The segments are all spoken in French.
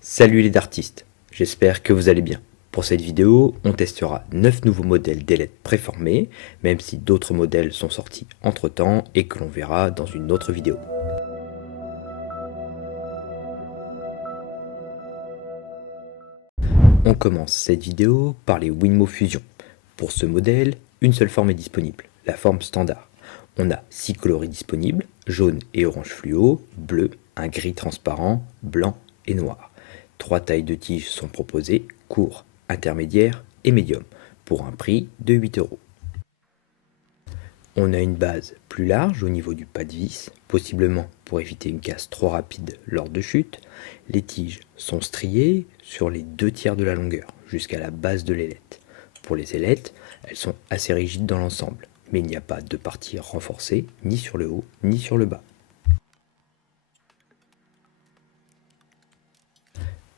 Salut les dartistes, j'espère que vous allez bien. Pour cette vidéo, on testera 9 nouveaux modèles d'ailettes préformées, même si d'autres modèles sont sortis entre temps et que l'on verra dans une autre vidéo. On commence cette vidéo par les Winmo Fusion. Pour ce modèle, une seule forme est disponible, la forme standard. On a 6 coloris disponibles, jaune et orange fluo, bleu, un gris transparent, blanc et noir. 3 tailles de tiges sont proposées, court, intermédiaire et médium, pour un prix de 8 €. On a une base plus large au niveau du pas de vis, possiblement pour éviter une casse trop rapide lors de chute. Les tiges sont striées sur les 2/3 de la longueur, jusqu'à la base de l'ailette. Pour les ailettes, elles sont assez rigides dans l'ensemble, mais il n'y a pas de partie renforcée, ni sur le haut, ni sur le bas.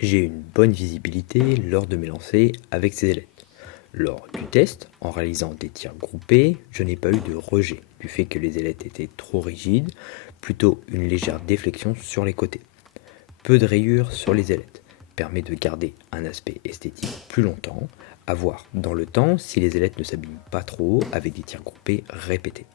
J'ai une bonne visibilité lors de mes lancers avec ces ailettes. Lors du test, en réalisant des tirs groupés, je n'ai pas eu de rejet du fait que les ailettes étaient trop rigides, plutôt une légère déflexion sur les côtés. Peu de rayures sur les ailettes permet de garder un aspect esthétique plus longtemps, à voir dans le temps si les ailettes ne s'abîment pas trop avec des tirs groupés répétés.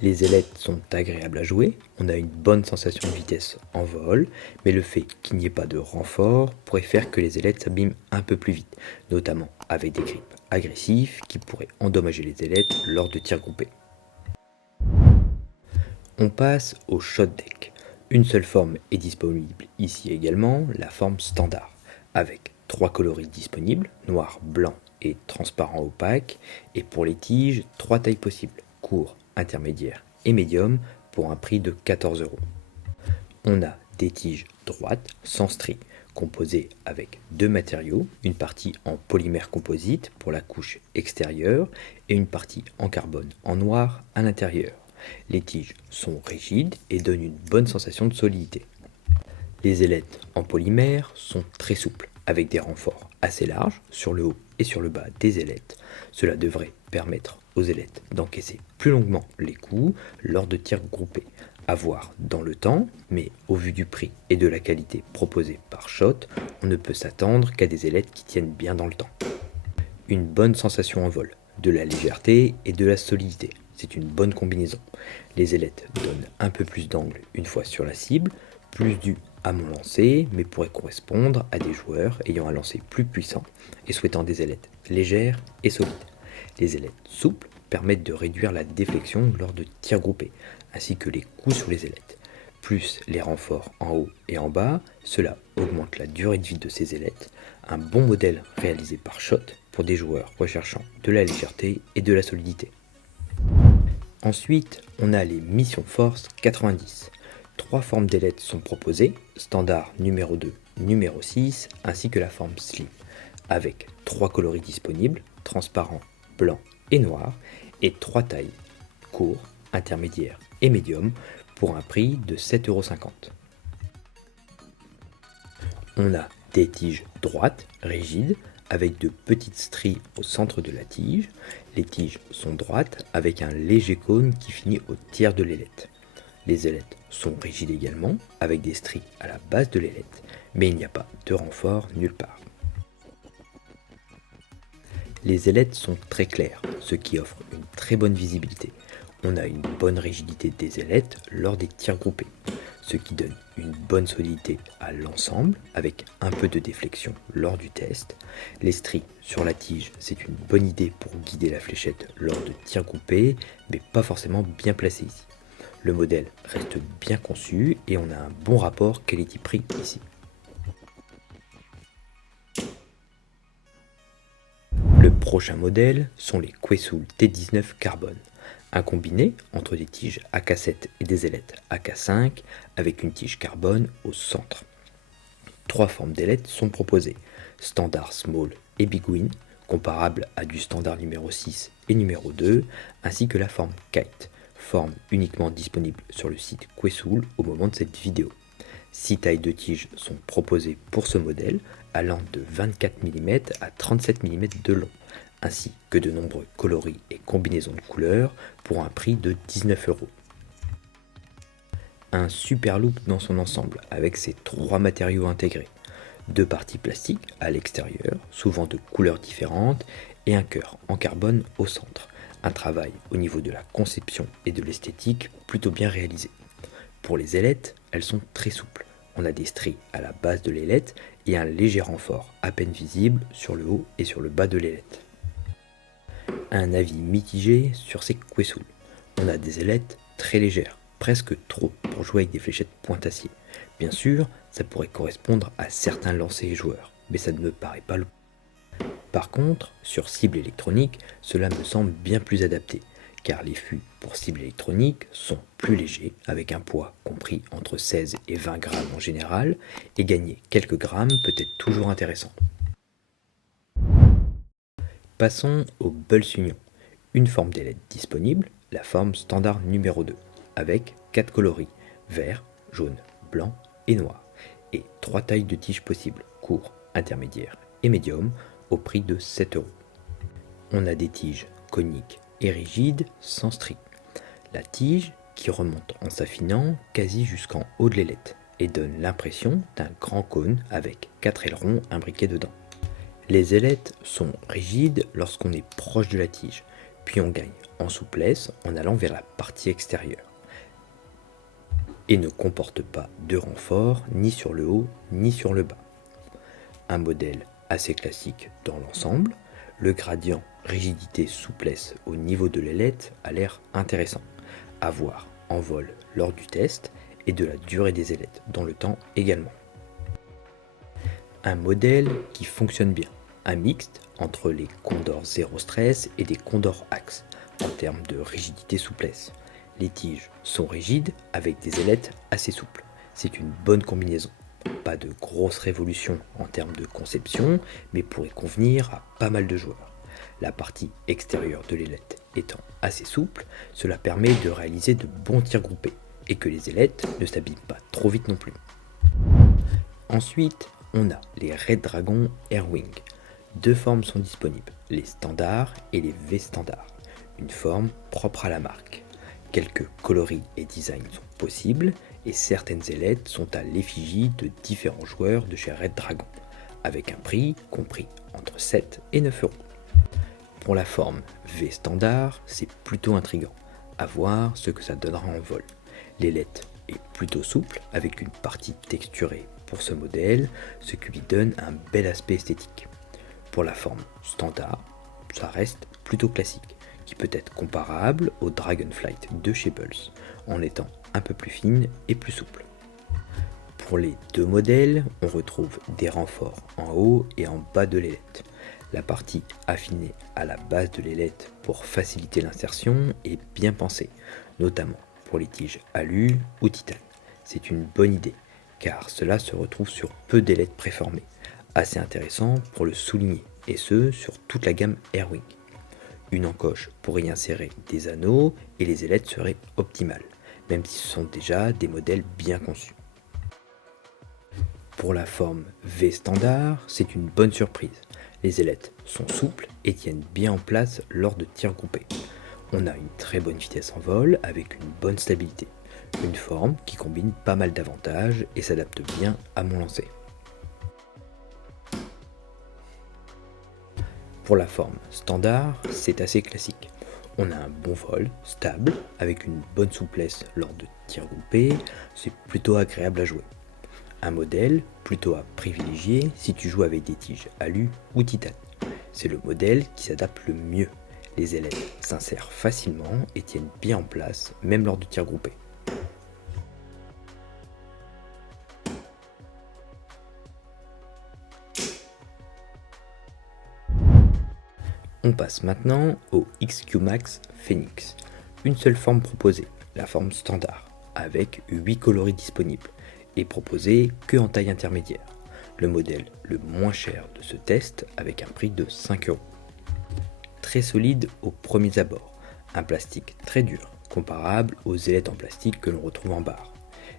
Les ailettes sont agréables à jouer, on a une bonne sensation de vitesse en vol, mais le fait qu'il n'y ait pas de renfort pourrait faire que les ailettes s'abîment un peu plus vite, notamment avec des grips agressifs qui pourraient endommager les ailettes lors de tirs groupés. On passe au shot deck. Une seule forme est disponible ici également, la forme standard, avec 3 coloris disponibles, noir, blanc et transparent opaque, et pour les tiges, 3 tailles possibles, court, intermédiaire et médium, pour un prix de 14 €. On a des tiges droites sans stries, composées avec 2 matériaux, une partie en polymère composite pour la couche extérieure et une partie en carbone en noir à l'intérieur. Les tiges sont rigides et donnent une bonne sensation de solidité. Les ailettes en polymère sont très souples, avec des renforts assez larges sur le haut et sur le bas des ailettes. Cela devrait permettre aux ailettes d'encaisser plus longuement les coups lors de tirs groupés. À voir dans le temps, mais au vu du prix et de la qualité proposée par Shot, on ne peut s'attendre qu'à des ailettes qui tiennent bien dans le temps. Une bonne sensation en vol, de la légèreté et de la solidité. C'est une bonne combinaison. Les ailettes donnent un peu plus d'angle une fois sur la cible, plus dû à mon lancer, mais pourrait correspondre à des joueurs ayant un lancer plus puissant et souhaitant des ailettes légères et solides. Les ailettes souples permettent de réduire la déflexion lors de tirs groupés, ainsi que les coups sur les ailettes. Plus les renforts en haut et en bas, cela augmente la durée de vie de ces ailettes. Un bon modèle réalisé par Shot pour des joueurs recherchant de la légèreté et de la solidité. Ensuite, on a les Mission Force 90. 3 formes d'ailettes sont proposées, standard numéro 2, numéro 6, ainsi que la forme slim, avec 3 coloris disponibles, transparent, blanc et noir, et 3 tailles, court, intermédiaire et médium, pour un prix de 7,50 €. On a des tiges droites, rigides, avec de petites stries au centre de la tige. Les tiges sont droites avec un léger cône qui finit au tiers de l'ailette. Les ailettes sont rigides également, avec des stries à la base de l'ailette, mais il n'y a pas de renfort nulle part. Les ailettes sont très claires, ce qui offre une très bonne visibilité. On a une bonne rigidité des ailettes lors des tirs groupés, ce qui donne une bonne solidité à l'ensemble avec un peu de déflexion lors du test. Les stries sur la tige, c'est une bonne idée pour guider la fléchette lors de tirs groupés, mais pas forcément bien placé ici. Le modèle reste bien conçu et on a un bon rapport qualité-prix ici. Le prochain modèle sont les Quesul T19 Carbone, un combiné entre des tiges AK7 et des ailettes AK5 avec une tige carbone au centre. 3 formes d'ailettes sont proposées, standard small et big win, comparable à du standard numéro 6 et numéro 2, ainsi que la forme kite, forme uniquement disponible sur le site Quesul au moment de cette vidéo. 6 tailles de tiges sont proposées pour ce modèle, allant de 24 mm à 37 mm de long, ainsi que de nombreux coloris et combinaisons de couleurs pour un prix de 19 €. Un super look dans son ensemble avec ses 3 matériaux intégrés. 2 parties plastiques à l'extérieur, souvent de couleurs différentes, et un cœur en carbone au centre. Un travail au niveau de la conception et de l'esthétique plutôt bien réalisé. Pour les ailettes, elles sont très souples. On a des stries à la base de l'ailette et un léger renfort à peine visible sur le haut et sur le bas de l'ailette. Un avis mitigé sur ces Quetzal. On a des ailettes très légères, presque trop pour jouer avec des fléchettes pointacier. Bien sûr, ça pourrait correspondre à certains lancers et joueurs, mais ça ne me paraît pas le. Par contre, sur cible électronique, cela me semble bien plus adapté, car les fûts pour cible électronique sont plus légers, avec un poids compris entre 16 et 20 grammes en général, et gagner quelques grammes peut être toujours intéressant. Passons au Bulls Union, une forme d'ailette disponible, la forme standard numéro 2, avec 4 coloris, vert, jaune, blanc et noir, et 3 tailles de tiges possibles, court, intermédiaire et médium, au prix de 7 €. On a des tiges coniques et rigides sans stries. La tige qui remonte en s'affinant quasi jusqu'en haut de l'ailette et donne l'impression d'un grand cône avec 4 ailerons imbriqués dedans. Les ailettes sont rigides lorsqu'on est proche de la tige, puis on gagne en souplesse en allant vers la partie extérieure et ne comportent pas de renfort ni sur le haut ni sur le bas. Un modèle assez classique dans l'ensemble, le gradient rigidité-souplesse au niveau de l'ailette a l'air intéressant, à voir en vol lors du test et de la durée des ailettes dans le temps également. Un modèle qui fonctionne bien, un mixte entre les Condor Zero Stress et des Condor Axe en termes de rigidité-souplesse. Les tiges sont rigides avec des ailettes assez souples. C'est une bonne combinaison. Pas de grosses révolutions en termes de conception, mais pourrait convenir à pas mal de joueurs. La partie extérieure de l'ailette étant assez souple, cela permet de réaliser de bons tirs groupés et que les ailettes ne s'abîment pas trop vite non plus. Ensuite, on a les Red Dragon Airwing. 2 formes sont disponibles, les standards et les V standards. Une forme propre à la marque. Quelques coloris et designs sont possibles et certaines ailettes sont à l'effigie de différents joueurs de chez Red Dragon, avec un prix compris entre 7 et 9 €. Pour la forme V standard, c'est plutôt intriguant, à voir ce que ça donnera en vol. L'ailette est plutôt souple avec une partie texturée pour ce modèle, ce qui lui donne un bel aspect esthétique. Pour la forme standard, ça reste plutôt classique, qui peut être comparable au Dragonflight de chez Bulls, en étant un peu plus fine et plus souple. Pour les 2 modèles, on retrouve des renforts en haut et en bas de l'ailette. La partie affinée à la base de l'ailette pour faciliter l'insertion est bien pensée, notamment pour les tiges alu ou titane. C'est une bonne idée, car cela se retrouve sur peu d'ailettes préformées, assez intéressant pour le souligner, et ce sur toute la gamme Airwing. Une encoche pour y insérer des anneaux et les ailettes seraient optimales, même si ce sont déjà des modèles bien conçus. Pour la forme V standard, c'est une bonne surprise. Les ailettes sont souples et tiennent bien en place lors de tirs groupés. On a une très bonne vitesse en vol avec une bonne stabilité. Une forme qui combine pas mal d'avantages et s'adapte bien à mon lancer. Pour la forme standard, c'est assez classique. On a un bon vol, stable, avec une bonne souplesse lors de tirs groupés, c'est plutôt agréable à jouer. Un modèle plutôt à privilégier si tu joues avec des tiges alu ou titane. C'est le modèle qui s'adapte le mieux. Les ailettes s'insèrent facilement et tiennent bien en place, même lors de tirs groupés. On passe maintenant au XQ Max Phoenix. Une seule forme proposée, la forme standard, avec 8 coloris disponibles, et proposée que en taille intermédiaire. Le modèle le moins cher de ce test avec un prix de 5 €. Très solide aux premiers abords, un plastique très dur, comparable aux ailettes en plastique que l'on retrouve en barre.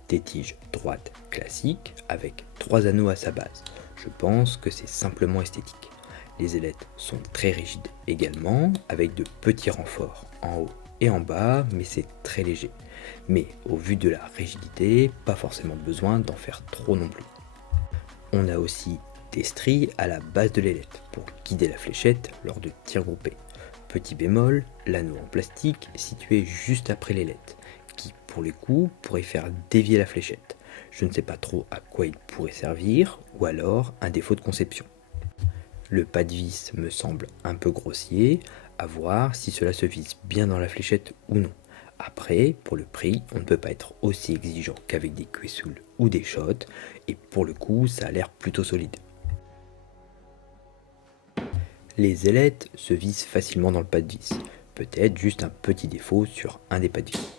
Des tiges droites classiques avec 3 anneaux à sa base. Je pense que c'est simplement esthétique. Les ailettes sont très rigides également, avec de petits renforts en haut et en bas, mais c'est très léger. Mais au vu de la rigidité, pas forcément besoin d'en faire trop non plus. On a aussi des stries à la base de l'ailette pour guider la fléchette lors de tirs groupés. Petit bémol, l'anneau en plastique est situé juste après l'ailette, qui pour le coup pourrait faire dévier la fléchette. Je ne sais pas trop à quoi il pourrait servir, ou alors un défaut de conception. Le pas de vis me semble un peu grossier, à voir si cela se vise bien dans la fléchette ou non. Après, pour le prix, on ne peut pas être aussi exigeant qu'avec des Quetzal ou des shots, et pour le coup, ça a l'air plutôt solide. Les ailettes se visent facilement dans le pas de vis, peut-être juste un petit défaut sur un des pas de vis.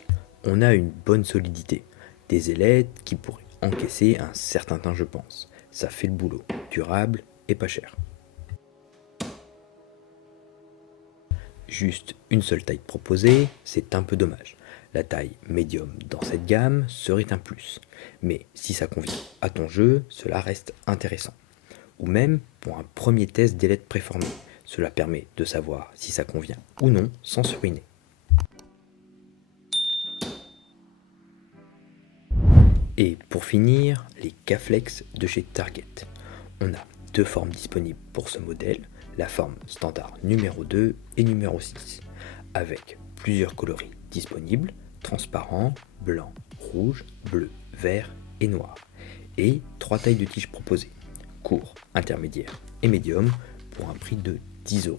On a une bonne solidité, des ailettes qui pourraient encaisser un certain temps je pense. Ça fait le boulot, durable et pas cher. Juste une seule taille proposée, c'est un peu dommage. La taille médium dans cette gamme serait un plus. Mais si ça convient à ton jeu, cela reste intéressant. Ou même pour un premier test d'ailette préformée. Cela permet de savoir si ça convient ou non sans se ruiner. Et pour finir, les K-Flex de chez Target. On a deux formes disponibles pour ce modèle, la forme standard numéro 2 et numéro 6, avec plusieurs coloris disponibles, transparent, blanc, rouge, bleu, vert et noir, et 3 tailles de tiges proposées, court, intermédiaire et médium, pour un prix de 10 €.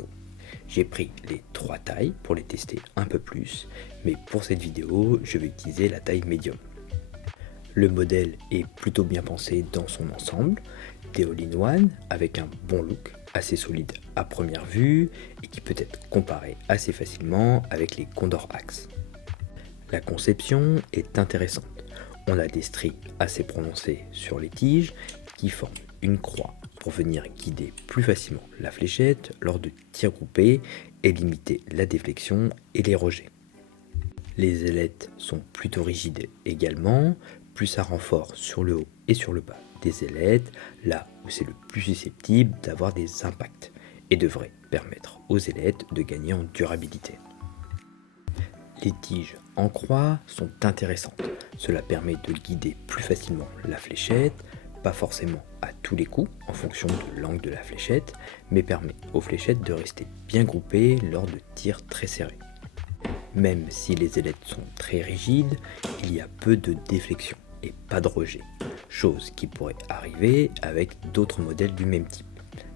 J'ai pris les 3 tailles pour les tester un peu plus, mais pour cette vidéo, je vais utiliser la taille médium. Le modèle est plutôt bien pensé dans son ensemble, des all-in-one avec un bon look, assez solide à première vue et qui peut être comparé assez facilement avec les Condor Axe. La conception est intéressante. On a des stries assez prononcées sur les tiges qui forment une croix pour venir guider plus facilement la fléchette lors de tirs groupés et limiter la déflexion et les rejets. Les ailettes sont plutôt rigides également, plus ça renforce sur le haut et sur le bas des ailettes, là où c'est le plus susceptible d'avoir des impacts, et devrait permettre aux ailettes de gagner en durabilité. Les tiges en croix sont intéressantes, cela permet de guider plus facilement la fléchette, pas forcément à tous les coups en fonction de l'angle de la fléchette, mais permet aux fléchettes de rester bien groupées lors de tirs très serrés. Même si les ailettes sont très rigides, il y a peu de déflexion et pas de rejet, chose qui pourrait arriver avec d'autres modèles du même type.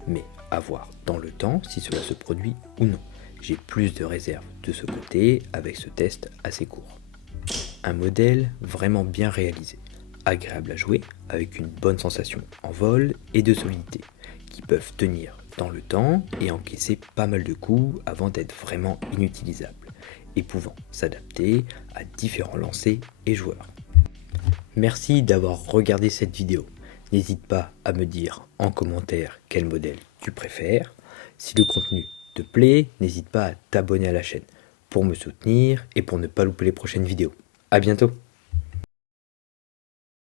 Mais à voir dans le temps si cela se produit ou non. J'ai plus de réserves de ce côté avec ce test assez court. Un modèle vraiment bien réalisé, agréable à jouer, avec une bonne sensation en vol et de solidité, qui peuvent tenir dans le temps et encaisser pas mal de coups avant d'être vraiment inutilisables, et pouvant s'adapter à différents lancers et joueurs. Merci d'avoir regardé cette vidéo. N'hésite pas à me dire en commentaire quel modèle tu préfères. Si le contenu te plaît, n'hésite pas à t'abonner à la chaîne pour me soutenir et pour ne pas louper les prochaines vidéos. A bientôt!